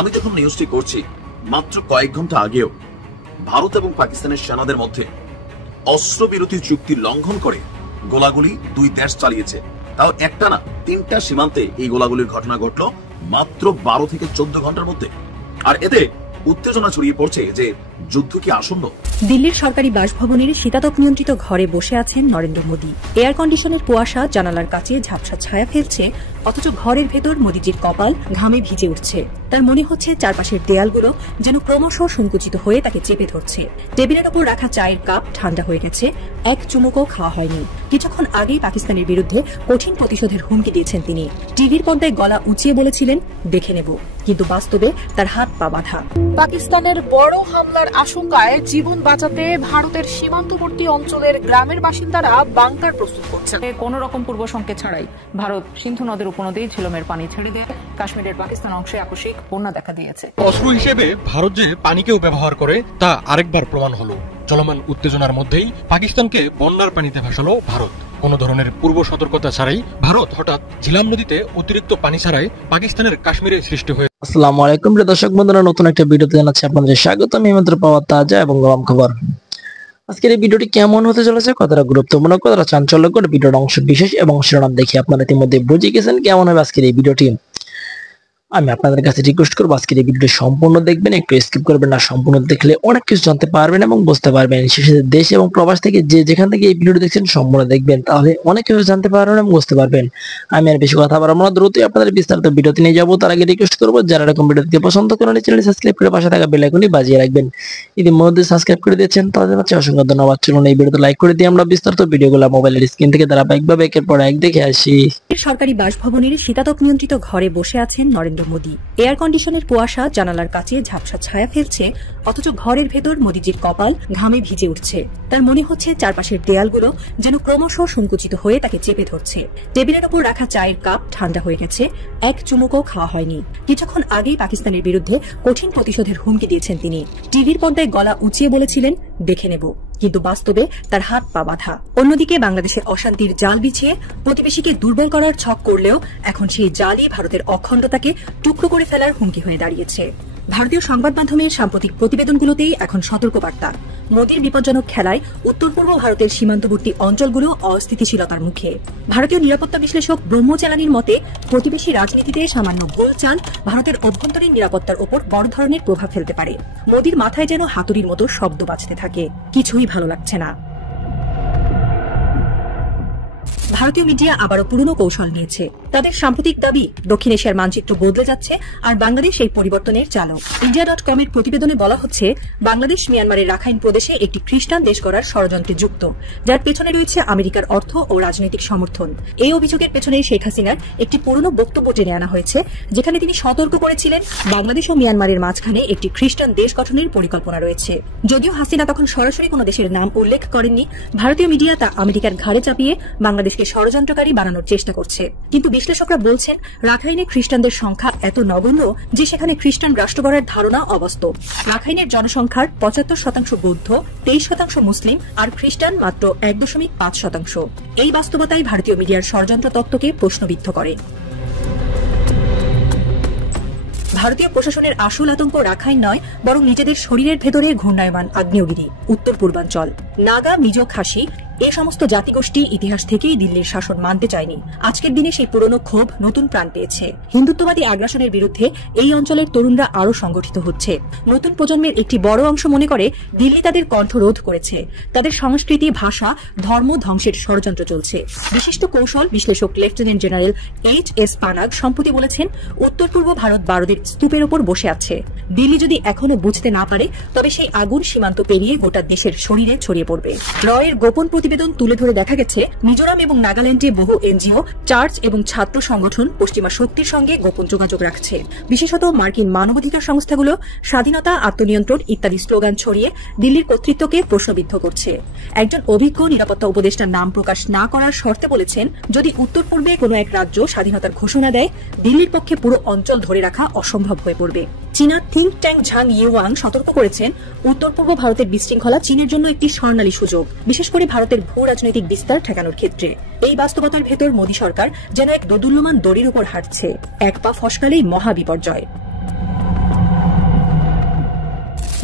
আমি যখন নিউজটি করছি মাত্র কয়েক ঘন্টা আগেও ভারত এবং পাকিস্তানের সেনাদের মধ্যে অস্ত্রবিরতি চুক্তি লঙ্ঘন করে গোলাগুলি দুই দেশ চালিয়েছে। তাও একটা না, 3টা সীমান্তে এই গোলাগুলির ঘটনা ঘটলো মাত্র 12 থেকে 14 ঘন্টার মধ্যে। আর এতে উত্তেজনা ছড়িয়ে পড়ছে যে যুদ্ধ কি আসন্ন। দিল্লির সরকারি বাসভবনের শীতাতপ নিয়ন্ত্রিত ঘরে বসে আছেন নরেন্দ্র মোদী। এয়ার কন্ডিশনের কুয়াশা জানালার কাছে ঝাপসা ছায়া ফেলছে, অথচ ঘরের ভেতর মোদীজির কপাল ঘামে ভিজে উঠছে। তার মনে হচ্ছে চারপাশের দেয়ালগুলো যেন ক্রমশ সংকুচিত হয়ে তাকে চেপে ধরছে। টেবিলের ওপর রাখা চায়ের কাপ ঠান্ডা হয়ে গেছে, এক চুমুকও খাওয়া হয়নি। কিছুক্ষণ আগেই পাকিস্তানের বিরুদ্ধে কঠিন প্রতিশোধের হুমকি দিয়েছেন তিনি। টিভির পর্দায় গলা উঁচিয়ে বলেছিলেন, দেখে নেব, কিন্তু বাস্তবে তার হাত পা বাঁধা। পাকিস্তানের বড় হামলার আশঙ্কায় জীবন বাঁচাতে ভারতের সীমান্তবর্তী অঞ্চলের গ্রামের বাসিন্দারা বাংকার প্রস্তুত করছেন। কোন রকম পূর্ব সংকেত ছাড়াই ভারত সিন্ধু নদের উপনদী ঝিলমের পানি ছেড়ে দিয়ে কাশ্মীরের পাকিস্তান অংশে আকস্মিক বন্যা দেখা দিয়েছে। অস্ত্র হিসেবে ভারত যে পানিকেও ব্যবহার করে তা আরেকবার প্রমাণ হলো। চলমান উত্তেজনার মধ্যেই পাকিস্তানকে বন্যার পানিতে ভাসালো ভারত। কোন ধরনের পূর্ব সতর্কতা ছাড়াই ভারত হঠাৎ ঝিলাম নদীতে অতিরিক্ত পানি ছাড়াই পাকিস্তানের কাশ্মীরে সৃষ্টি হয়ে। আসসালামু আলাইকুম প্রিয় দর্শক বন্ধুরা, নতুন একটা ভিডিওতে জানাচ্ছি আপনাদের স্বাগত। আমি মাত্র পাওয়া তাজা এবং গরম খবর। আজকের এই ভিডিওটি কেমন হতে চলেছে, কতটা গুরুত্বপূর্ণ, কতটা চাঞ্চল্যকর, ভিডিওর অংশ বিশেষ এবং শিরোনাম দেখে আপনারা ইতিমধ্যে বুঝে গেছেন কেমন হবে আজকের এই ভিডিওটি। আমি আপনাদের কাছে রিকোয়েস্ট করবো আজকের এই ভিডিওটি সম্পূর্ণ দেখবেন, একটু স্কিপ করবেন না। সম্পূর্ণ দেখলে অনেক কিছু জানতে পারবেন এবং বুঝতে পারবেন। শেষে দেশ এবং প্রবাস থেকে যেখান থেকে এই ভিডিওটি দেখছেন সম্পূর্ণ দেখবেন, তাহলে অনেক কিছু জানতে পারবেন এবং বুঝতে পারবেন। আমি আর বেশি কথা বলবো না, দ্রুতই আপনাদের বিস্তারিত ভিডিওতে নিয়ে যাবো। তার আগে রিকোয়েস্ট করবো যারা এরকম ভিডিও দেখতে পছন্দ করেন চ্যানেলটি সাবস্ক্রাইব করে পাশে থাকা বেল আইকনটি বাজিয়ে রাখবেন। ইতিমধ্যে সাবস্ক্রাইব করে দিয়েছেন তাদের কাছে অসংখ্য ধন্যবাদ। চলুন এই ভিডিওতে লাইক করে দিয়ে আমরা বিস্তারিত ভিডিওগুলো মোবাইলের স্ক্রিন থেকে ধারাবাহিকভাবে একের পর এক দেখে আসি। সরকারি বাসভবনের শীতাতপ নিয়ন্ত্রিত ঘরে বসে আছেন নরেন্দ্র মোদী। এয়ার কন্ডিশনের কুয়াশা জানালার কাছে ঝাপসা ছায়া ফেলছে, অথচ ঘরের ভেতর মোদীজির কপাল ঘামে ভিজে উঠছে। তার মনে হচ্ছে চারপাশের দেয়ালগুলো যেন ক্রমশ সংকুচিত হয়ে তাকে চেপে ধরছে। টেবিলের ওপর রাখা চায়ের কাপ ঠান্ডা হয়ে গেছে, এক চুমুকও খাওয়া হয়নি। কিছুক্ষণ আগেই পাকিস্তানের বিরুদ্ধে কঠিন প্রতিশোধের হুমকি দিয়েছেন তিনি। টিভির পর্দায় গলা উঁচিয়ে বলেছিলেন, দেখে নেব, কিন্তু বাস্তবে তার হাত পা বাঁধা। অন্যদিকে বাংলাদেশে অশান্তির জাল বিছিয়ে প্রতিবেশীকে দুর্বল করার ছক করলেও এখন সেই জালই ভারতের অখণ্ডতাকে টুকরো করে ফেলার হুমকি হয়ে দাঁড়িয়েছে। ভারতীয় সংবাদ মাধ্যমের সাম্প্রতিক প্রতিবেদনগুলোতেই এখন সতর্কবার্তা। মোদীর বিপজ্জনক খেলায় উত্তর পূর্ব ভারতের সীমান্তবর্তী অঞ্চলগুলো অস্থিতিশীলতার মুখে। ভারতীয় নিরাপত্তা বিশ্লেষক ব্রহ্মচালানির মতে, প্রতিবেশী রাজনীতিতে সামান্য ভুল চাল ভারতের অভ্যন্তরীণ নিরাপত্তার ওপর বড় ধরনের প্রভাব ফেলতে পারে। মোদীর মাথায় যেন হাতুড়ির মতো শব্দ বাজতে থাকে, কিছুই ভালো লাগছে না। ভারতীয় মিডিয়া আবারও পুরনো কৌশল নিয়েছে। তাদের সাম্প্রতিক দাবি, দক্ষিণ এশিয়ার মানচিত্র বদলে যাচ্ছে আর বাংলাদেশ এই পরিবর্তনের চালক। India.com-এর প্রতিবেদনে বলা হচ্ছে, বাংলাদেশ মিয়ানমারের রাখাইন প্রদেশে একটি খ্রিস্টান দেশ গড়ার ষড়যন্ত্রে যুক্ত, যার পেছনে রয়েছে আমেরিকার অর্থ ও রাজনৈতিক সমর্থন। এই অভিযোগের পেছনে শেখ হাসিনার একটি পুরনো বক্তব্য টেনে আনা হয়েছে, যেখানে তিনি সতর্ক করেছিলেন বাংলাদেশ ও মিয়ানমারের মাঝখানে একটি খ্রিস্টান দেশ গঠনের পরিকল্পনা রয়েছে। যদিও হাসিনা তখন সরাসরি কোনো দেশের নাম উল্লেখ করেননি, ভারতীয় মিডিয়া তা আমেরিকার ঘাড়ে চাপিয়ে বাংলাদেশকে ষড়যন্ত্রকারী বানানোর চেষ্টা করছে। কিন্তু বিশ্লেষকরা বলছেন, রাখাইনে খ্রিস্টানদের সংখ্যা এত নগণ্য যে সেখানে খ্রিস্টান রাষ্ট্র গড়ার ধারণা অবাস্তব। রাখাইনের জনসংখ্যার ৭৫% বৌদ্ধ, ২৩% মুসলিম আর খ্রিস্টান মাত্র ১.৫%। এই বাস্তবতাই ভারতীয় মিডিয়ার ষড়যন্ত্র তত্ত্বকে প্রশ্নবিদ্ধ করে। ভারতীয় প্রশাসনের আসল আতঙ্ক রাখাইন নয়, বরং নিজেদের শরীরের ভেতরে ঘূর্ণায়মান আগ্নেয়গিরি, উত্তর পূর্বাঞ্চল। নাগা, মিজো, খাসি এই সমস্ত জাতিগোষ্ঠী ইতিহাস থেকেই দিল্লির শাসন মানতে চায়নি। আজকের দিনে সেই পুরনো ক্ষোভ নতুন প্রাণ পেয়েছে। হিন্দুত্ববাদী আগ্রাসনের বিরুদ্ধে এই অঞ্চলের তরুণরা আরো সংগঠিত হচ্ছে। নতুন প্রজন্মের একটি বড় অংশ মনে করে দিল্লি তাদের কণ্ঠ রোধ করেছে। তাদের সংস্কৃতি, ভাষা, ধর্ম ধ্বংসের ষড়যন্ত্র চলছে। বিশিষ্ট কৌশল বিশ্লেষক লেফটেন্যান্ট জেনারেল H.S. পানাগ সম্প্রতি বলেছেন, উত্তর পূর্ব ভারত বারোদের স্তূপের ওপর বসে আছে। দিল্লি যদি এখনো বুঝতে না পারে, তবে সেই আগুন সীমান্ত পেরিয়ে গোটা দেশের শরীরে ছড়িয়ে পড়বে। রয়ের গোপন প্রতিবেদন তুলে ধরে দেখা গেছে, মিজোরাম এবং নাগাল্যান্ডে বহু এনজিও, চার্চ এবং ছাত্র সংগঠন পশ্চিমা শক্তির সঙ্গে গোপন যোগাযোগ রাখছে। বিশেষত মার্কিন মানবাধিকার সংস্থাগুলো স্বাধীনতা, আত্মনিয়ন্ত্রণ ইত্যাদি স্লোগান ছড়িয়ে দিল্লির কর্তৃত্বকে প্রশ্নবিদ্ধ করছে। একজন অভিজ্ঞ নিরাপত্তা উপদেষ্টার নাম প্রকাশ না করার শর্তে বলেছেন, যদি উত্তর পূর্বে কোনো এক রাজ্য স্বাধীনতার ঘোষণা দেয়, দিল্লির পক্ষে পুরো অঞ্চল ধরে রাখা অসম্ভব হয়ে পড়বে। চীনা থিঙ্ক ট্যাঙ্ক ঝাং ইউয়াং সতর্ক করেছেন, উত্তর পূর্ব ভারতের বিশৃঙ্খলা চীনের জন্য একটি স্বর্ণালী সুযোগ, বিশেষ করে ভারতের ভূ রাজনৈতিক বিস্তার ঠেকানোর ক্ষেত্রে। এই বাস্তবতার ভেতর মোদী সরকার যেন এক দোদুল্যমান দড়ির উপর হাঁটছে, এক পা ফসকালেই মহা বিপর্যয়।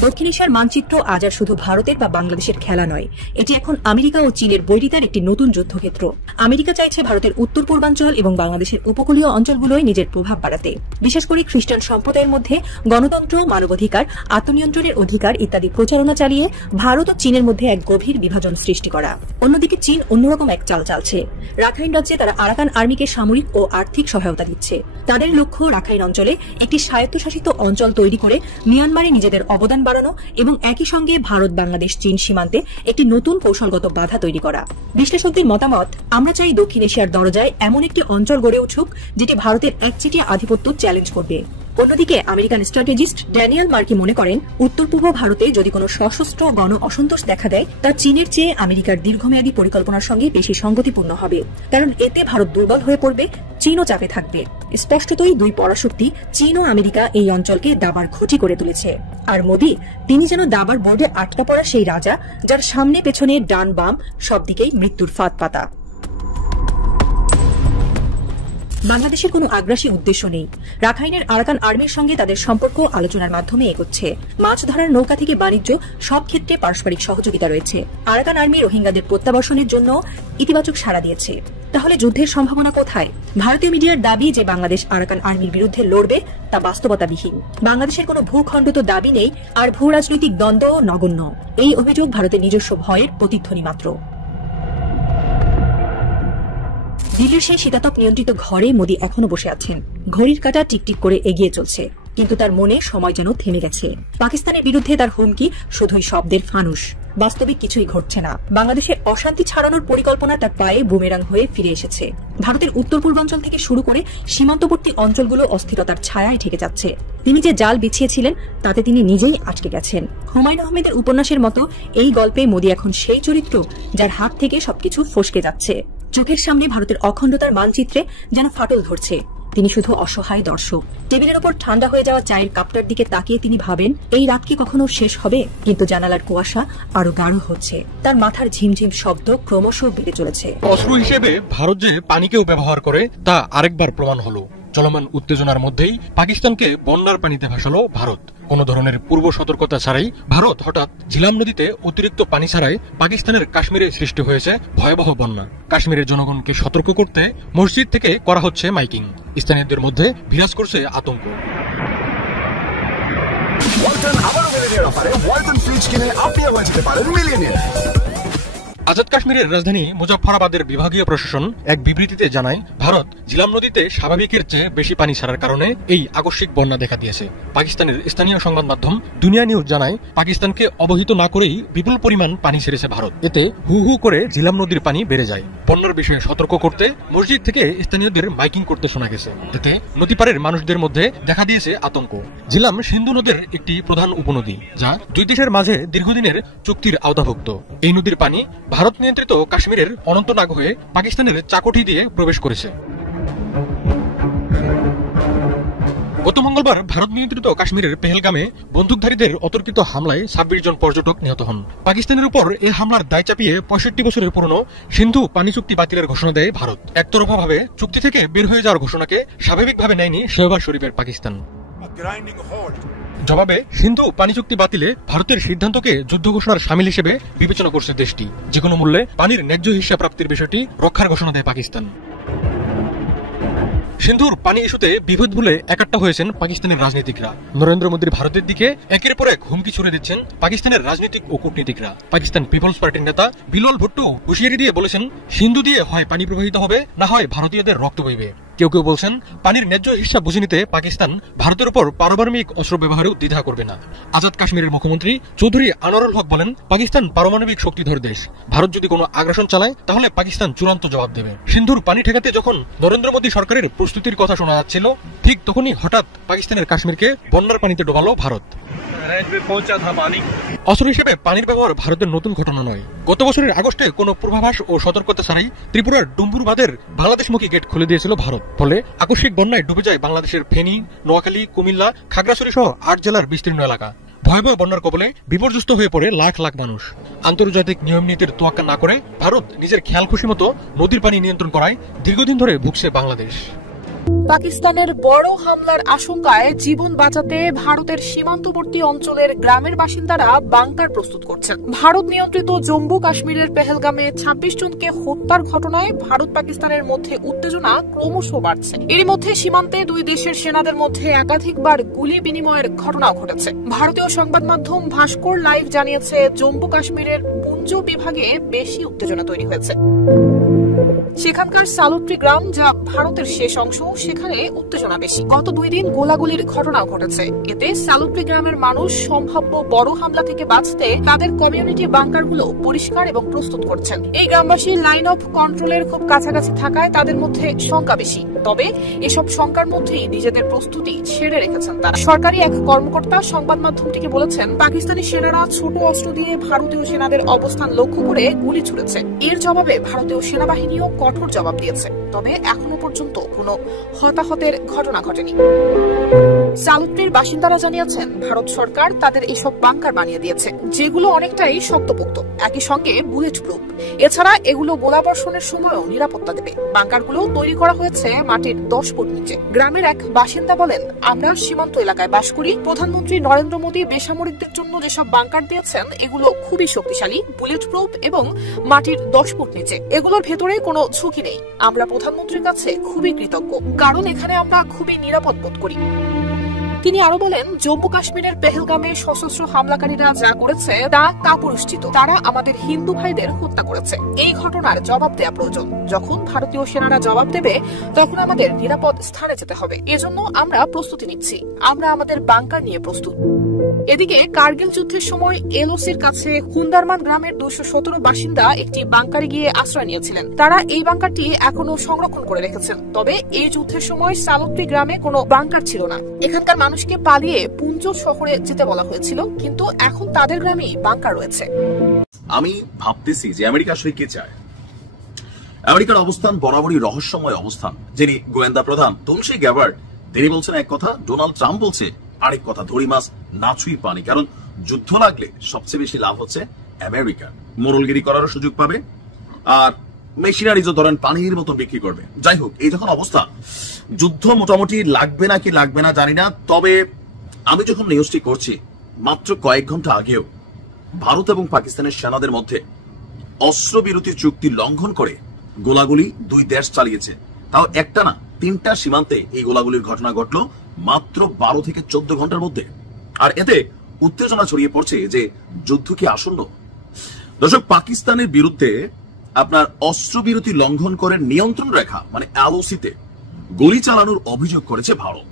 দক্ষিণ এশিয়ার মানচিত্র আজ আর শুধু ভারতের বা বাংলাদেশের খেলা নয়, এটি এখন আমেরিকা ও চীনের বৈরিতার একটি নতুন যুদ্ধক্ষেত্র। আমেরিকা চাইছে ভারতের উত্তর পূর্বাঞ্চল এবং বাংলাদেশের উপকূলীয় অঞ্চলগুলোয় নিজের প্রভাব বাড়াতে, বিশেষ করে খ্রিস্টান সম্প্রদায়ের মধ্যে গণতন্ত্র, মানবাধিকার, আত্মনিয়ন্ত্রণের অধিকার ইত্যাদি প্রচারণা চালিয়ে ভারত ও চীনের মধ্যে এক গভীর বিভাজন সৃষ্টি করা। অন্যদিকে চীন অন্যরকম এক চাল চালছে। রাখাইন রাজ্যে তারা আরাকান আর্মিকে সামরিক ও আর্থিক সহায়তা দিচ্ছে। তাদের লক্ষ্য রাখাইন অঞ্চলে একটি স্বায়ত্তশাসিত অঞ্চল তৈরি করে মিয়ানমারে নিজেদের অবদান বাড়ানো এবং একই সঙ্গে ভারত, বাংলাদেশ, চীন সীমান্তে একটি নতুন কৌশলগত বাধা তৈরি করা। বিশ্লেষকদের মতামত, আমরা চাই দক্ষিণ এশিয়ার দরজায় এমন একটি অঞ্চল গড়ে উঠুক যেটি ভারতের একচেটিয়া আধিপত্য চ্যালেঞ্জ করবে। অন্যদিকে আমেরিকান স্ট্র্যাটেজিস্ট ড্যানিয়েল মার্কি মনে করেন, উত্তর পূর্ব ভারতে যদি কোনো সশস্ত্র গণ অসন্তোষ দেখা দেয় তা চীনের চেয়ে আমেরিকার দীর্ঘমেয়াদী পরিকল্পনার সঙ্গে বেশি সঙ্গতিপূর্ণ হবে, কারণ এতে ভারত দুর্বল হয়ে পড়বে, চীনও চাপে থাকবে। স্পষ্টতই দুই পরাশক্তি চীন ও আমেরিকা এই অঞ্চলকে দাবার ঘুঁটি করে তুলেছে। আর মোদি, তিনি যেন দাবার বোর্ডে আটকা পড়া সেই রাজা যার সামনে পেছনে ডান বাম সব দিকেই মৃত্যুর ফাঁদ পাতা। বাংলাদেশের কোনো আগ্রাসী উদ্দেশ্য নেই। রাখাইনের আরাকান আর্মির সঙ্গে তাদের সম্পর্ক আলোচনার মাধ্যমে এগোচ্ছে। মাছ ধরার নৌকা থেকে বাণিজ্য, সব ক্ষেত্রে পারস্পরিক সহযোগিতা রয়েছে। আরাকান আর্মি রোহিঙ্গাদের প্রত্যাবর্ষণের জন্য ইতিবাচক সাড়া দিয়েছে। তাহলে যুদ্ধের সম্ভাবনা কোথায়? ভারতীয় মিডিয়ার দাবি যে বাংলাদেশ আরাকান আর্মির বিরুদ্ধে লড়বে তা বাস্তবতাবিহীন। বাংলাদেশের কোনো ভূখণ্ড তো দাবি নেই, আর ভূ রাজনৈতিক দ্বন্দ্ব নগণ্য। এই অভিযোগ ভারতের নিজস্ব ভয়ের প্রতিধ্বনি মাত্র। দিল্লির সেই শীতাতপ নিয়ন্ত্রিত ঘরে মোদি এখনো বসে আছেন। ঘড়ির কাঁটা টিকটিক করে এগিয়ে চলছে, কিন্তু তার মনে সময় যেন থেমে গেছে। পাকিস্তানের বিরুদ্ধে তার হুমকি শুধুই শব্দের ফানুস, বাস্তবিক কিছুই ঘটছে না। বাংলাদেশে অশান্তি ছড়ানোর পরিকল্পনা তার পায়ে বুমেরাং হয়ে ফিরে এসেছে। ভারতের উত্তর পূর্বাঞ্চল থেকে শুরু করে সীমান্তবর্তী অঞ্চলগুলো অস্থিরতার ছায়ায় ঢেকে যাচ্ছে। তিনি যে জাল বিছিয়েছিলেন তাতে তিনি নিজেই আটকে গেছেন। হুমায়ুন আহমেদের উপন্যাসের মতো এই গল্পে মোদি এখন সেই চরিত্র যার হাত থেকে সবকিছু ফসকে যাচ্ছে। চোখের সামনে ভারতের অখণ্ডতার মানচিত্রে যেন ফাটল ধরছে। তিনি শুধু অসহায় দর্শক। টেবিলের ওপর ঠান্ডা হয়ে যাওয়া চায়ের কাপটার দিকে তাকিয়ে তিনি ভাবেন, এই রাত কি কখনো শেষ হবে? কিন্তু জানালার কুয়াশা আরো গাঢ় হচ্ছে। তার মাথার ঝিমঝিম শব্দ ক্রমশ বেড়ে চলেছে। অস্ত্র হিসেবে ভারত যে পানিকেও ব্যবহার করে তা আরেকবার প্রমাণ হলো। চলমান উত্তেজনার মধ্যেই পাকিস্তানকে বন্যার পানিতে ভাসালো ভারত। কোন ধরনের পূর্ব সতর্কতা ছাড়াই ভারত হঠাৎ ঝিলাম নদীতে অতিরিক্ত পানি ছাড়াই পাকিস্তানের কাশ্মীরে সৃষ্টি হয়েছে ভয়াবহ বন্যা। কাশ্মীরের জনগণকে সতর্ক করতে মসজিদ থেকে করা হচ্ছে মাইকিং। স্থানীয়দের মধ্যে বিরাজ করছে আতঙ্ক। আজাদ কাশ্মীরের রাজধানী মুজফফরাবাদের বিভাগীয় প্রশাসন এক বিবৃতিতে জানায়, ভারত ঝিলাম নদীতে স্বাভাবিকের চেয়ে বেশি পানি ছাড়ার কারণে এই আকস্মিক বন্যা দেখা দিয়েছে। পাকিস্তানের স্থানীয় সংবাদ মাধ্যম দুনিয়া নিউজ জানায়, পাকিস্তানকে অবহিত না করেই বিপুল পরিমাণ পানি ছেড়েছে ভারত। এতে হু হু করে ঝিলাম নদীর পানি বেড়ে যায়। বন্যার বিষয়ে সতর্ক করতে মসজিদ থেকে স্থানীয়দের মাইকিং করতে শোনা গেছে। এতে নদীপাড়ের মানুষদের মধ্যে দেখা দিয়েছে আতঙ্ক। ঝিলাম সিন্ধু নদীর একটি প্রধান উপনদী, যা দুই দেশের মাঝে দীর্ঘদিনের চুক্তির আওতাভুক্ত। এই নদীর পানি ভারত নিয়ন্ত্রিত কাশ্মীরের অনন্তনাগ হয়ে পাকিস্তানের চাকটি দিয়ে প্রবেশ করেছে। গত মঙ্গলবার ভারত নিয়ন্ত্রিত কাশ্মীরের পেহেলগামে বন্দুকধারীদের অতর্কিত হামলায় 26 জন পর্যটক নিহত হন। পাকিস্তানের উপর এই হামলার দায় চাপিয়ে 65 বছরের পুরনো সিন্ধু পানি চুক্তি বাতিলের ঘোষণা দেয় ভারত। একতরফাভাবে চুক্তি থেকে বের হয়ে যাওয়ার ঘোষণাকে স্বাভাবিকভাবে নেয়নি শেহবাজ শরীফের পাকিস্তান। জবাবে সিন্ধু পানি চুক্তি বাতিলে ভারতের সিদ্ধান্তকে যুদ্ধ ঘোষণার শামিল হিসেবে বিবেচনা করছে দেশটি। যেকোনো মূল্যে পানির ন্যায্য হিস্সা প্রাপ্তির বিষয়টি রক্ষার ঘোষণা দেয় পাকিস্তান। সিন্ধুর পানি ইস্যুতে বিভেদ ভুলে একাট্টা হয়েছেন পাকিস্তানের রাজনীতিকরা। নরেন্দ্র মোদীর ভারতের দিকে একের পর এক হুমকি ছুড়ে দিচ্ছেন পাকিস্তানের রাজনীতিক ও কূটনীতিকরা। পাকিস্তান পিপলস পার্টির নেতা বিলওয়াল ভুট্টো হুঁশিয়ারি দিয়ে বলেছেন, সিন্ধু দিয়ে হয় পানি প্রবাহিত হবে, না হয় ভারতীয়দের রক্ত বইবে। কেউ কেউ বলছেন, পানির ন্যায্য হিস্সা বুঝে নিতে পাকিস্তান ভারতের উপর পারমাণবিক অস্ত্র ব্যবহারেও দ্বিধা করবে না। আজাদ কাশ্মীরের মুখ্যমন্ত্রী চৌধুরী আনোয়ারুল হক বলেন, পাকিস্তান পারমাণবিক শক্তিধর দেশ। ভারত যদি কোনো আগ্রাসন চালায় তাহলে পাকিস্তান চূড়ান্ত জবাব দেবে। সিন্ধুর পানি ঠেকাতে যখন নরেন্দ্র মোদী সরকারের প্রস্তুতির কথা শোনা যাচ্ছিল, ঠিক তখনই হঠাৎ পাকিস্তানের কাশ্মীরকে বন্যার পানিতে ডোবালো ভারত। অস্ত্র হিসেবে পানির ব্যবহার ভারতের নতুন ঘটনা নয়। গত বছরের আগস্টে কোনো পূর্বাভাস ও সতর্কতা ছাড়াই ত্রিপুরার ডুম্বুর বাঁধের বাংলাদেশমুখী গেট খুলে দিয়েছিল ভারত। ফলে আকস্মিক বন্যায় ডুবে যায় বাংলাদেশের ফেনী, নোয়াখালী, কুমিল্লা, খাগড়াছড়ি সহ 8 জেলার বিস্তীর্ণ এলাকা। ভয়াবহ বন্যার কবলে বিপর্যস্ত হয়ে পড়ে লাখ লাখ মানুষ। আন্তর্জাতিক নিয়ম নীতির তোয়াক্কা না করে ভারত নিজের খেয়াল খুশি মতো নদীর পানি নিয়ন্ত্রণ করায় দীর্ঘদিন ধরে ভুগছে বাংলাদেশ। পাকিস্তানের বড় হামলার আশঙ্কায় জীবন বাঁচাতে ভারতের সীমান্তবর্তী অঞ্চলের গ্রামের বাসিন্দারা বাংকার প্রস্তুত করছেন। ভারত নিয়ন্ত্রিত জম্মু কাশ্মীরের পেহেলগামে ২৬ জনকে হত্যার ঘটনায় ভারত পাকিস্তানের মধ্যে উত্তেজনা ক্রমশ বাড়ছে। এর মধ্যে সীমান্তে দুই দেশের সেনাদের মধ্যে একাধিকবার গুলি বিনিময়ের ঘটনাও ঘটেছে। ভারতীয় সংবাদ মাধ্যম ভাস্কর লাইভ জানিয়েছে, জম্মু কাশ্মীরের পুঞ্জ বিভাগে বেশি উত্তেজনা তৈরি হয়েছে। সেখানকার সালুট্রি গ্রাম, যা ভারতের শেষ অংশ, সেখানে উত্তেজনা বেশি। গত 2 দিন গোলাগুলির ঘটনাও ঘটেছে। এতে সালুট্রি গ্রামের মানুষ সম্ভাব্য বড় হামলা থেকে বাঁচতে তাদের কমিউনিটি বাংকারগুলো পরিষ্কার এবং প্রস্তুত করছেন। এই গ্রামবাসী লাইন অফ কন্ট্রোলের খুব কাছাকাছি থাকায় তাদের মধ্যে শঙ্কা বেশি। তবে এসব শঙ্কার মধ্যেই নিজেদের প্রস্তুতি ছেড়ে রেখেছেন তারা। সরকারি এক কর্মকর্তা সংবাদ মাধ্যমটিকে বলেছেন, পাকিস্তানি সেনারা ছোট অস্ত্র দিয়ে ভারতীয় সেনাদের অবস্থান লক্ষ্য করে গুলি ছুড়েছে। এর জবাবে ভারতীয় সেনাবাহিনীও কঠোর জবাব দিয়েছে। তবে এখনো পর্যন্ত কোনো হতাহতের ঘটনা ঘটেনি। সালুট্রির বাসিন্দারা জানিয়েছেন, ভারত সরকার তাদের এসব বাংকার বানিয়ে দিয়েছে, যেগুলো অনেকটাই শক্তপোক্ত, একই সঙ্গে বুলেট প্রুফ। এছাড়া এগুলো গোলাবর্ষণের সময়ও নিরাপত্তা দেবে। বাংকারগুলো তৈরি করা হয়েছে মাটির 10 ফুট নিচে। গ্রামের এক বাসিন্দা বলেন, আমরা সীমান্ত এলাকায় বাস করি। প্রধানমন্ত্রী নরেন্দ্র মোদী বেসামরিকদের জন্য যেসব বাংকার দিয়েছেন, এগুলো খুবই শক্তিশালী, বুলেট প্রুফ এবং মাটির 10 ফুট নিচে। এগুলোর ভেতরে কোনো ঝুঁকি নেই। আমরা প্রধানমন্ত্রীর কাছে খুবই কৃতজ্ঞ, কারণ এখানে আমরা খুবই নিরাপদ বোধ করি। তিনি আরো বলেন, জম্মু কাশ্মীরের পেহেলগামে সশস্ত্র হামলাকারীরা যা করেছে তা কাপুরুষচিত। তারা আমাদের হিন্দু ভাইদের হত্যা করেছে। এই ঘটনার জবাব দেওয়া প্রয়োজন। যখন ভারতীয় সেনারা জবাব দেবে, তখন আমাদের নিরাপদ স্থানে যেতে হবে। এজন্য আমরা প্রস্তুতি নিচ্ছি। আমরা আমাদের বাংকার নিয়ে প্রস্তুত। এদিকে কার্গিল যুদ্ধের সময় এলওসির কাছে হুন্দারমান গ্রামের 217 বাসিন্দা একটি বাংকারে গিয়ে আশ্রয় নিয়েছিলেন। তারা এই বাংকারটি এখনো সংরক্ষণ করে রেখেছেন। তবে এই যুদ্ধের সময় সালুট্রি গ্রামে কোনো বাংকার ছিল না। এখানকার মানুষকে পালিয়ে পুঞ্জ শহরে যেতে বলা হয়েছিল, কিন্তু এখন তাদের গ্রামেই বাংকার রয়েছে। আমি ভাবতেছি যে আমেরিকা আসলে কি চায়। আমেরিকার অবস্থান বরাবরই রহস্যময় অবস্থান। যিনি গোয়েন্দা প্রধান তুলসী গ্যাবার্ড, তিনি বলছেন এক কথা, ডোনাল্ড ট্রাম্প বলছে আরেক কথা। ধরি মাছ না ছুঁই পানি। কারণ যুদ্ধ লাগলে সবচেয়ে বেশি লাভ হচ্ছে আমেরিকা। মোরলগিরি করারও সুযোগ পাবে, আর মেশিনারিজও ধরেন পানির মতো বিক্রি করবে। যাই হোক, এই যখন অবস্থা, যুদ্ধ মোটামুটি লাগবে না কি লাগবে না জানি না। তবে আমি যখন নিউজটি করছি, মাত্র কয়েক ঘন্টা আগেও ভারত এবং পাকিস্তানের সেনাদের মধ্যে অস্ত্রবিরতি চুক্তি লঙ্ঘন করে গোলাগুলি 2 দেশ চালিয়েছে। তাও একটা না, 3টা সীমান্তে এই গোলাগুলির ঘটনা ঘটলো মাত্র 12 থেকে 14 ঘন্টার মধ্যে। আর এতে উত্তেজনা ছড়িয়ে পড়ছে যে যুদ্ধ কি আসন্ন। দর্শক, পাকিস্তানের বিরুদ্ধে আপনার অস্ত্রবিরতি লঙ্ঘন করে নিয়ন্ত্রণ রেখা মানে এলওসিতে গুলি চালানোর অভিযোগ করেছে ভারত।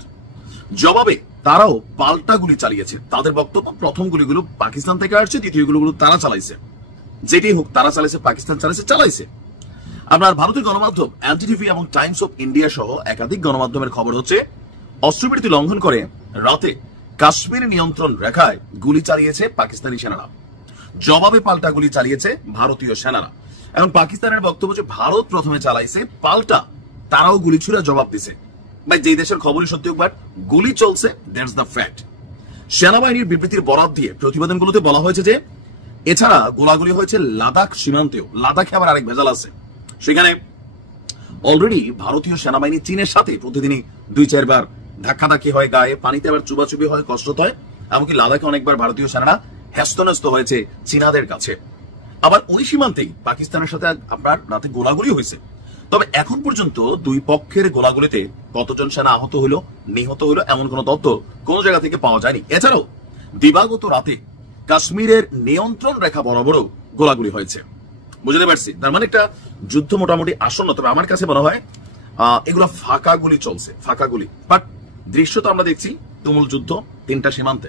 জবাবে তারাও পাল্টা গুলি চালিয়েছে। তাদের বক্তব্য, প্রথম গুলিগুলো পাকিস্তান থেকে আসছে, দ্বিতীয় গুলিগুলো তারা চালাইছে। যেটি হোক, তারা চালাইছে, পাকিস্তান চালাইছে। আপনার ভারতের গণমাধ্যম এনডিটিভি এবং টাইমস অফ ইন্ডিয়া সহ একাধিক গণমাধ্যমের খবর হচ্ছে, অস্ত্রবিরতি লঙ্ঘন করে রাতে কাশ্মীর নিয়ন্ত্রণ রেখায় গুলি চালিয়েছে পাকিস্তানি সেনারা। জবাবে পাল্টা গুলি চালিয়েছে ভারতীয় সেনারা। এখন পাকিস্তানের বক্তব্য যে ভারত প্রথমে চালাইছে, পাল্টা তারাও গুলি ছুড়ে জবাব দিছে। ভাই, যে দেশের খবরই সত্যি হোক, বাট গুলি চলছে, দ্যাটস দ্য ফ্যাক্ট। সেনাবাহিনীর বিবৃতির বরাত দিয়ে প্রতিবেদনগুলোতে বলা হয়েছে যে এছাড়া গোলাগুলি হয়েছে লাদাখ সীমান্তেও। লাদাখে আবার আরেক ভেজাল আছে। সেখানে অলরেডি ভারতীয় সেনাবাহিনী চীনের সাথে প্রতিদিনই 2-4 বার ধাক্কাধাক্কি হয়, গায়ে পানিতে আবার চুবাচুবি হয়, কষ্ট হয়। এমনকি লাদাখে অনেকবার ভারতীয় সেনারা হ্যস্তন্যস্ত হয়েছে চীনাদের কাছে। আবার ওই সীমান্তেই পাকিস্তানের সাথে আপনার রাতে গোলাগুলি হয়েছে। তবে এখন পর্যন্ত 2 পক্ষের গোলাগুলিতে কতজন সেনা আহত হইল, নিহত হইল, এমন কোন তথ্য কোন জায়গা থেকে পাওয়া যায়নি। এছাড়াও দিবাগত রাতে কাশ্মীরের নিয়ন্ত্রণ রেখা বরাবরও গোলাগুলি হয়েছে। বুঝতে পারছি, তার মানে একটা যুদ্ধ মোটামুটি আসন্ন। তবে আমার কাছে মনে হয় এগুলো ফাঁকা গুলি চলছে, ফাঁকা গুলি। বাট দৃশ্য তো আমরা দেখছি তুমুল যুদ্ধ 3টা সীমান্তে।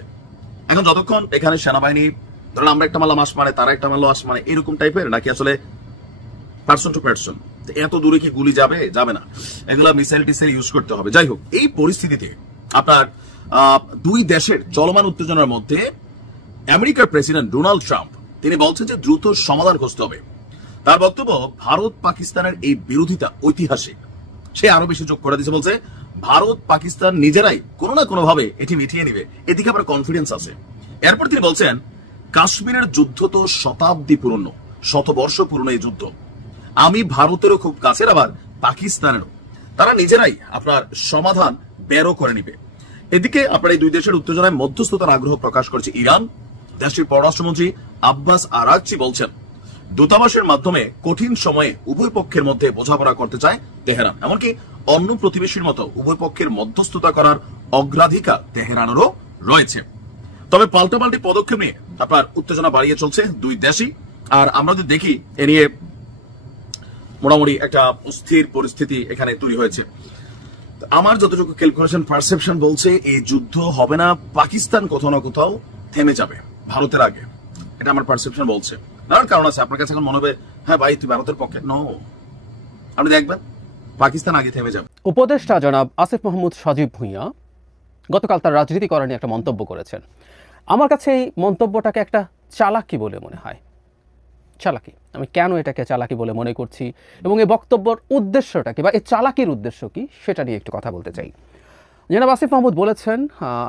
এখন যতক্ষণ এখানে সেনাবাহিনী, ধরুন আমরা একটা মারলাম আসমানে, তারা একটা মারলো আসমানে, এরকম টাইপের, নাকি আসলে পার্সন টু পার্সন, এত দূরে কি গুলি যাবে না, এগুলা মিসাইল টিসাইল ইউজ করতে হবে। যাই হোক, এই পরিস্থিতিতে আপনার 2 দেশের চলমান উত্তেজনার মধ্যে আমেরিকার প্রেসিডেন্ট ডোনাল্ড ট্রাম্প তিনি বলছেন যে দ্রুত সমাধান খুঁজতে হবে। তার বক্তব্য, ভারত পাকিস্তানের এই বিরোধিতা ঐতিহাসিক। সে আরো বেশি যোগ করে দিয়েছে, বলছে ভারত পাকিস্তান নিজেরাই কোনো না কোনো ভাবে এটি মিটিয়ে নিবে, এদিকে আবার কনফিডেন্স আছে। এরপর তিনি বলছেন, কাশ্মীরের যুদ্ধ তো শতাব্দী পুরনো, 100 বর্ষ পুরনো এই যুদ্ধ। আমি ভারতেরও খুব কাছের, আবার পাকিস্তানেরও। তারা নিজেরাই আপনার সমাধান বেরও করে নিবে। এদিকে আপনার এই দুই দেশের উত্তেজনায় মধ্যস্থতার আগ্রহ প্রকাশ করেছে ইরান। দেশটির পররাষ্ট্রমন্ত্রী আব্বাস আরাগচি বলছেন, দূতাবাসের মাধ্যমে কঠিন সময়ে উভয় পক্ষের মধ্যে বোঝাপড়া করতে চায় তেহরান। এমনকি অন্য প্রতিবেশীর মতো উভয় পক্ষের মধ্যস্থতা করার অগ্রাধিকার তেহরানেরও রয়েছে। তবে পাল্টাপাল্টি পদক্ষেপ নিয়ে আপনার উত্তেজনা বাড়িয়ে চলছে দুই দেশই। আর আমরা যদি দেখি এ নিয়ে মোটামুটি একটা অস্থির পরিস্থিতি এখানে তৈরি হয়েছে। আমার যতটুকু ক্যালকুলেশন পারসেপশন বলছে এই যুদ্ধ হবে না, পাকিস্তান কোথাও না কোথাও থেমে যাবে ভারতের আগে, এটা আমার পারসেপশন বলছে। নানান কারণ আছে, আপনার কাছে এখন মনে হবে হ্যাঁ ভাই তুই ভারতের পক্ষে, নো, আপনি দেখবেন পাকিস্তান আগে থেমে যাবে। উপদেষ্টা জনাব আসিফ মাহমুদ সজীব ভুঁইয়া গতকাল তার রাজনীতি করা নিয়ে একটা মন্তব্য করেছেন। আমার কাছে এই মন্তব্যটাকে একটা চালাকি বলে মনে হয়। চালাকি, আমি কেন এটাকে চালাকি বলে মনে করছি এবং এই বক্তব্যের উদ্দেশ্যটা কি বা এই চালাকির উদ্দেশ্য কি সেটা নিয়ে একটু কথা বলতে চাই। জনাব আসিফ মাহমুদ বলেছেন,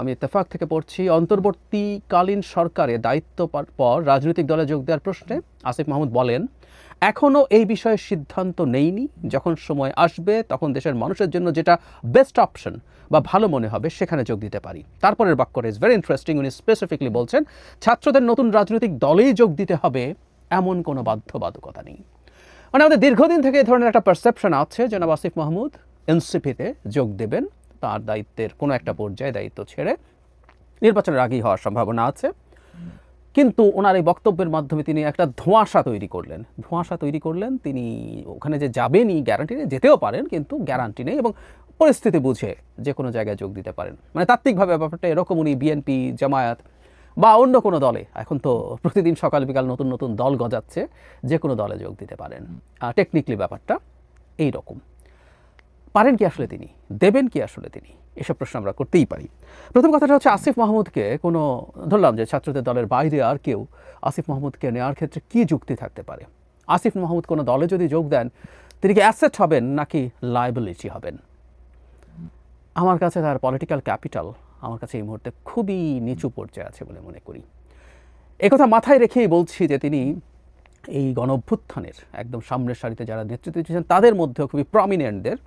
আমি ইত্তেফাক থেকে পড়ছি, অন্তর্বর্তীকালীন সরকারে দায়িত্ব পর রাজনৈতিক দলে যোগ দেওয়ার প্রশ্নে আসিফ মাহমুদ বলেন, এখনও এই বিষয়ে সিদ্ধান্ত নেইনি, যখন সময় আসবে তখন দেশের মানুষের জন্য যেটা বেস্ট অপশন বা ভালো মনে হবে সেখানে যোগ দিতে পারি। তারপরের বাক্যটা ইজ ভেরি ইন্টারেস্টিং, উনি স্পেসিফিকলি বলছেন ছাত্রদের নতুন রাজনৈতিক দলেই যোগ দিতে হবে এমন কোনো বাধ্যবাধকতা নেই। মানে আমাদের দীর্ঘদিন থেকে এই ধরনের একটা পারসেপশন আছে জনাব আসিফ মাহমুদ এনসিপিতে যোগ দেবেন, তার দায়িত্বের কোনো একটা পর্যায়ে দায়িত্ব ছেড়ে নির্বাচনের আগেই হওয়ার সম্ভাবনা আছে। কিন্তু ওনার এই বক্তব্যের মাধ্যমে তিনি একটা ধোঁয়াশা তৈরি করলেন। তিনি ওখানে যে যাবেনই গ্যারান্টি নেই, যেতেও পারেন কিন্তু গ্যারান্টি নেই এবং পরিস্থিতি বুঝে যে কোনো জায়গায় যোগ দিতে পারেন। মানে তাত্ত্বিকভাবে ব্যাপারটা এরকম, উনি বিএনপি, জামায়াত বা অন্য কোনো দলে, এখন তো প্রতিদিন সকাল বিকাল নতুন নতুন দল গজাচ্ছে, যে কোনো দলে যোগ দিতে পারেন। টেকনিক্যালি ব্যাপারটা এই রকম। পারেন কি আসলে তিনি, দেবেন কি আসলে তিনি, এসব প্রশ্ন আমরা করতেই পারি। প্রথম কথাটা হচ্ছে আসিফ মাহমুদকে কোনো, ধরলাম যে ছাত্রদের দলের বাইরে আর কেউ আসিফ মাহমুদকে নেওয়ার ক্ষেত্রে কি যুক্তি থাকতে পারে? আসিফ মাহমুদ কোনো দলে যদি যোগ দেন তিনি কি অ্যাসেট হবেন নাকি লায়াবিলিটি হবেন? আমার কাছে তার পলিটিক্যাল ক্যাপিটাল আমার কাছে এই মুহূর্তে খুবই নিচু পর্যায়ে আছে বলে মনে করি। একথা মাথায় রেখেই বলছি যে তিনি এই গণঅভ্যুত্থানের একদম সামনের সারিতে যারা নেতৃত্ব দিয়েছেন তাদের মধ্যেও খুবই প্রমিনেন্টদের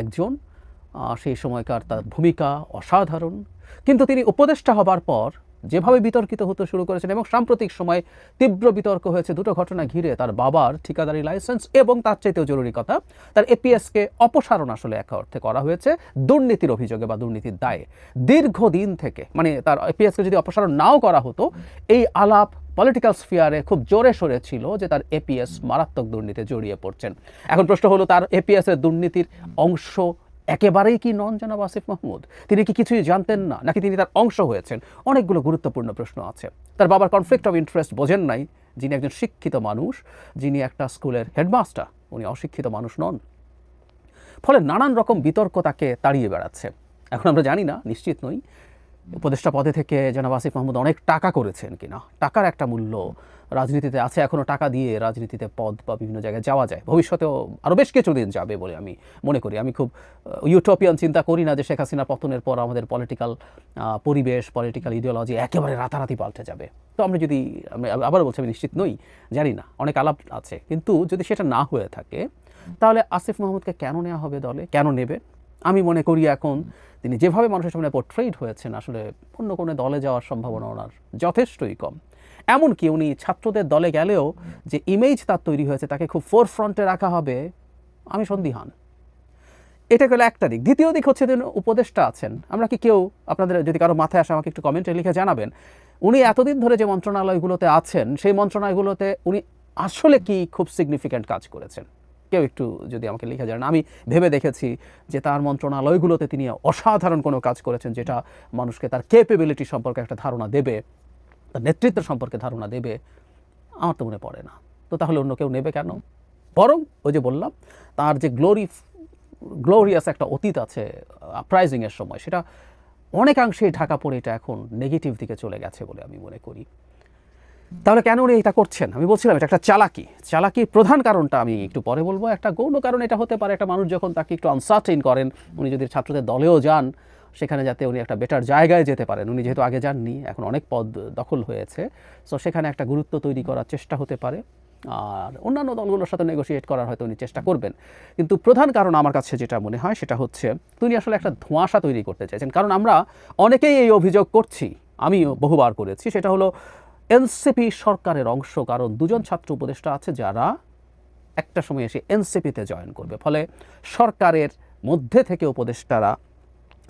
একজন। সেই সময়কার তার ভূমিকা অসাধারণ, কিন্তু তিনি উপদেষ্টা হবার পর যেভাবে বিতর্কিত হতে শুরু করেছেন এবং সাম্প্রতিক সময় তীব্র বিতর্ক হয়েছে দুটো ঘটনা ঘিরে, তার বাবার ঠিকাদারি লাইসেন্স এবং তার চাইতেও জরুরি কথা তার এপিএসকে অপসারণ আসলে এক অর্থে করা হয়েছে দুর্নীতির অভিযোগে বা দুর্নীতির দায়ে। দীর্ঘদিন থেকে, মানে তার এপিএসকে যদি অপসারণ নাও করা হতো, এই আলাপ পলিটিক্যাল স্ফিয়ারে খুব জোরে সোরে ছিল যে তার এপিএস মারাত্মক দুর্নীতিতে জড়িয়ে পড়ছেন। এখন প্রশ্ন হলো, তার এপিএস এর দুর্নীতির অংশ একেবারেই কি নন জনাব আসিফ মাহমুদ? তিনি কি কিছুই জানতেন না, নাকি তিনি তার অংশ হয়েছেন? অনেকগুলো গুরুত্বপূর্ণ প্রশ্ন আছে। তার বাবার কনফ্লিক্ট অফ ইন্টারেস্ট বোঝেন নাই, যিনি একজন শিক্ষিত মানুষ, যিনি একটা স্কুলের হেডমাস্টার, উনি অশিক্ষিত মানুষ নন। ফলে নানান রকম বিতর্ক তাকে তাড়িয়ে বেড়াচ্ছে। এখন আমরা জানি না, নিশ্চিত নই উপদেষ্টা পদে থেকে জনাব আসিফ মাহমুদ অনেক টাকা করেছেন কিনা। টাকার একটা মূল্য রাজনীতিতে আছে, এখনও টাকা দিয়ে রাজনীতিতে পদ বা বিভিন্ন জায়গায় যাওয়া যায়, ভবিষ্যতেও আরও বেশ কিছুদিন যাবে বলে আমি মনে করি। আমি খুব ইউটোপিয়ান চিন্তা করি না যে শেখ হাসিনা পতনের পর আমাদের পলিটিক্যাল পরিবেশ, পলিটিক্যাল ইডিওলজি একেবারে রাতারাতি পাল্টে যাবে। তো আমরা যদি, আমি আবার বলছি আমি নিশ্চিত নই, জানি না, অনেক আলাপ আছে, কিন্তু যদি সেটা না হয়ে থাকে তাহলে আসিফ মাহমুদকে কেন নেওয়া হবে দলে, কেন নেবে? আমি মনে করি এখন তিনি যেভাবে মানুষের সামনে পোর্ট্রেট হয়েছেন, আসলে অন্য কোনো দলে যাওয়ার সম্ভাবনা ওনার যথেষ্টই কম। এমনকি উনি ছাত্রদের দলে গেলেও যে ইমেজ তার তৈরি হয়েছে তাকে খুব ফোরফ্রন্টে রাখা হবে, আমি সন্দিহান। এটা গেল একটা দিক। দ্বিতীয় দিক হচ্ছে যে উপদেষ্টা আছেন, আমরা কি কেউ, আপনাদের যদি কারো মাথায় আসে আমাকে একটু কমেন্টে লিখে জানাবেন, উনি এতদিন ধরে যে মন্ত্রণালয়গুলোতে আছেন সেই মন্ত্রণালয়গুলোতে উনি আসলে কি খুব সিগনিফিক্যান্ট কাজ করেছেন? কেউ একটু যদি আমাকে লিখে জানান। আমি ভেবে দেখেছি যে তার মন্ত্রণালয়গুলোতে তিনি অসাধারণ কোনো কাজ করেছেন যেটা মানুষকে তার ক্যাপেবিলিটি সম্পর্কে একটা ধারণা দেবে, তার নেতৃত্ব সম্পর্কে ধারণা দেবে। আমার তো মনে পড়ে না। তো তাহলে অন্য কেউ নেবে কেন? বরং ওই যে বললাম, তার যে গ্লোরিয়াস একটা অতীত আছে আপ্রাইজিংয়ের সময়, সেটা অনেকাংশেই ঢাকা পড়ে এটা এখন নেগেটিভ দিকে চলে গেছে বলে আমি মনে করি। তাহলে কেন উনি এটা করছেন? আমি বলছিলাম এটা একটা চালাকির প্রধান কারণটা আমি একটু পরে বলবো। একটা গৌণ কারণ এটা হতে পারে, একটা মানুষ যখন তাকে একটু আনসার্টেন করেন, উনি যদি ছাত্রদের দলেও যান সেখানে যাতে উনি একটা বেটার জায়গায় যেতে পারেন। উনি যেহেতু আগে যাননি, এখন অনেক পদ দখল হয়েছে, সো সেখানে একটা গুরুত্ব তৈরি করার চেষ্টা হতে পারে। আর অন্যান্য দলগুলোর সাথে নেগোশিয়েট করার হয়তো উনি চেষ্টা করবেন। কিন্তু প্রধান কারণ আমার কাছে যেটা মনে হয় সেটা হচ্ছে তিনি আসলে একটা ধোঁয়াশা তৈরি করতে চাইছেন। কারণ আমরা অনেকেই এই অভিযোগ করছি, আমিও বহুবার করেছি, সেটা হলো এনসিপি সরকারের অংশ। কারণ দুজন ছাত্র উপদেষ্টা আছে যারা একটা সময় এসে এনসিপিতে জয়েন করবে, ফলে সরকারের মধ্যে থেকে উপদেষ্টারা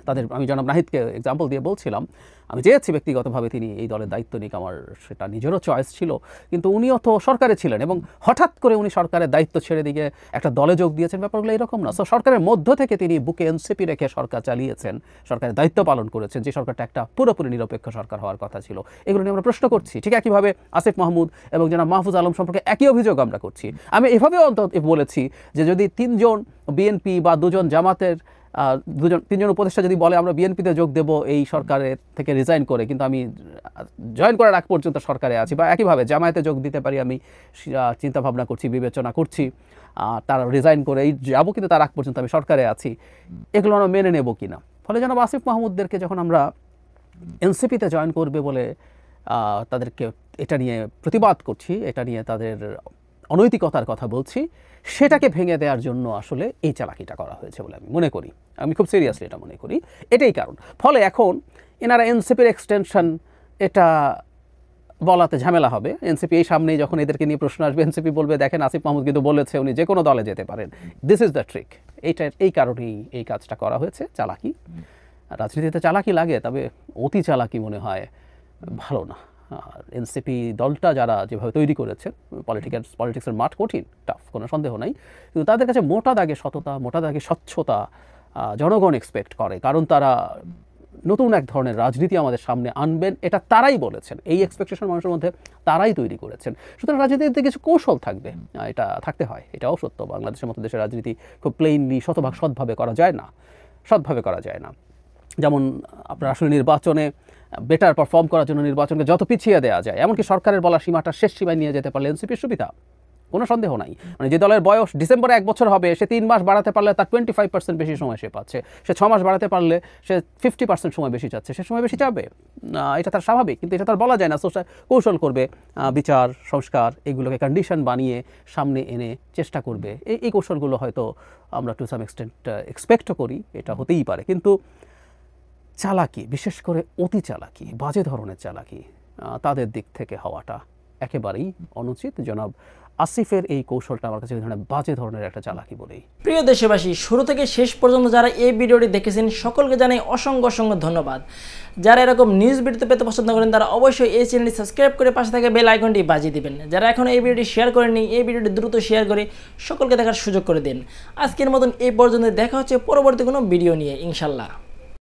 তাদের, আমি জনাব নাহিদকে এক্সাম্পল দিয়ে বলছিলাম, আমি চেয়েছি ব্যক্তিগতভাবে তিনি এই দলের দায়িত্ব নিক, আমার সেটা নিজেরও চয়েস ছিল, কিন্তু উনিও তো সরকারে ছিলেন এবং হঠাৎ করে উনি সরকারের দায়িত্ব ছেড়ে দিয়ে একটা দলে যোগ দিয়েছেন, ব্যাপারগুলো এরকম না। সো সরকারের মধ্য থেকে তিনি বুকে এনসিপি রেখে সরকার চালিয়েছেন, সরকারের দায়িত্ব পালন করেছেন, যে সরকারটা একটা পুরোপুরি নিরপেক্ষ সরকার হওয়ার কথা ছিল। এগুলো নিয়ে আমরা প্রশ্ন করছি। ঠিক একইভাবে আসিফ মাহমুদ এবং জনাব মাহফুজ আলম সম্পর্কে একই অভিযোগ আমরা করছি। আমি এভাবেও অন্তত বলেছি যে যদি 3 জন বিএনপি বা 2 জন জামাতের 3 জন উপদেষ্টা যদি বলে আমরা বিএনপিতে যোগ দেব এই সরকারের থেকে রিজাইন করে, কিন্তু আমি জয়েন করার আগ পর্যন্ত সরকারে আছি, বা একইভাবে জামায়াতে যোগ দিতে পারি, আমি চিন্তাভাবনা করছি, বিবেচনা করছি, তারা রিজাইন করে এই যাবো, কিন্তু তার আগ পর্যন্ত আমি সরকারে আছি, এগুলো আমরা মেনে নেব কিনা। ফলে জনাব আসিফ মাহমুদদেরকে যখন আমরা এনসিপিতে জয়েন করবে বলে তাদেরকে এটা নিয়ে প্রতিবাদ করছি, এটা নিয়ে তাদের অনৈতিকতার কথা বলছি, সেটাকে ভেঙে দেওয়ার জন্য আসলে এই চালাকিটা করা হয়েছে বলে আমি মনে করি। আমি খুব সিরিয়াসলি এটা মনে করি, এটাই কারণ। ফলে এখন এনারা এনসিপির এক্সটেনশন এটা বলাতে ঝামেলা হবে। এনসিপি এই সামনেই যখন এদেরকে নিয়ে প্রশ্ন আসবে, এনসিপি বলবে দেখেন আসিফ মাহমুদ কিন্তু বলেছে উনি যে কোনো দলে যেতে পারেন। This is the trick. এই কারণেই এই কাজটা করা হয়েছে, চালাকি। রাজনীতিতে চালাকি লাগে, তবে অতি চালাকি মনে হয় ভালো না। আর এনসিপি দলটা যারা যেভাবে তৈরি করেছে, পলিটিক্সের মাঠ কঠিন, টাফ, কোনো সন্দেহ নাই, কিন্তু তাদের কাছে মোটা দাগে সততা, মোটা দাগে স্বচ্ছতা জনগণ এক্সপেক্ট করে, কারণ তারা নতুন এক ধরনের রাজনীতি আমাদের সামনে আনবেন, এটা তারাই বলেছেন, এই এক্সপেকটেশন মানুষের মধ্যে তারাই তৈরি করেছেন। সুতরাং রাজনীতিতে কিছু কৌশল থাকবে, এটা থাকতে হয়, এটাও সত্য। বাংলাদেশের মতো দেশের রাজনীতি খুব প্লেইনলি শতভাগ সৎভাবে করা যায় না, সৎভাবে করা যায় না। যেমন আপনার আসলে নির্বাচনে বেটার পারফর্ম করার জন্য নির্বাচনকে যত পিছিয়ে দেওয়া যায়, এমনকি সরকারের বলা সীমাটা শেষ সীমায় নিয়ে যেতে পারলে এনসিপির সুবিধা, কোনো সন্দেহ নাই। মানে যে দলের বয়স ডিসেম্বরে 1 বছর হবে, সে 3 মাস বাড়াতে পারলে তার 25% বেশি সময় সে পাচ্ছে, সে 6 মাস বাড়াতে পারলে সে 50% সময় বেশি চাচ্ছে, সে সময় বেশি চাবে, এটা তার স্বাভাবিক। কিন্তু এটা তার বলা যায় না, সোশ্যাল কৌশল করবে, বিচার সংস্কার এগুলোকে কন্ডিশন বানিয়ে সামনে এনে চেষ্টা করবে। এই কৌশলগুলো হয়তো আমরা টু সাম এক্সটেন্ট এক্সপেক্টও করি, এটা হতেই পারে। কিন্তু চালাকি, বিশেষ করে অতি চালাকি, বাজে ধরনের চালাকি তাদের দিক থেকে হওয়াটা একেবারেই অনুচিত। জনাব আসিফের এই কৌশলটা আমার কাছে বাজে ধরনের একটা চালাকি বলেই। প্রিয় দেশবাসী, শুরু থেকে শেষ পর্যন্ত যারা এই ভিডিওটি দেখেছেন সকলকে জানাই অসংখ্য অসংখ্য ধন্যবাদ। যারা এরকম নিউজ ভিডিও পেতে পছন্দ করেন তারা অবশ্যই এই চ্যানেলটি সাবস্ক্রাইব করে পাশে থাকা বেল আইকনটি বাজিয়ে দিবেন। যারা এখন এই ভিডিওটি শেয়ার করেননি, এই ভিডিওটি দ্রুত শেয়ার করে সকলকে দেখার সুযোগ করে দিন। আজকের মতন এই পর্যন্ত, দেখা হচ্ছে পরবর্তী কোনো ভিডিও নিয়ে ইনশাল্লাহ।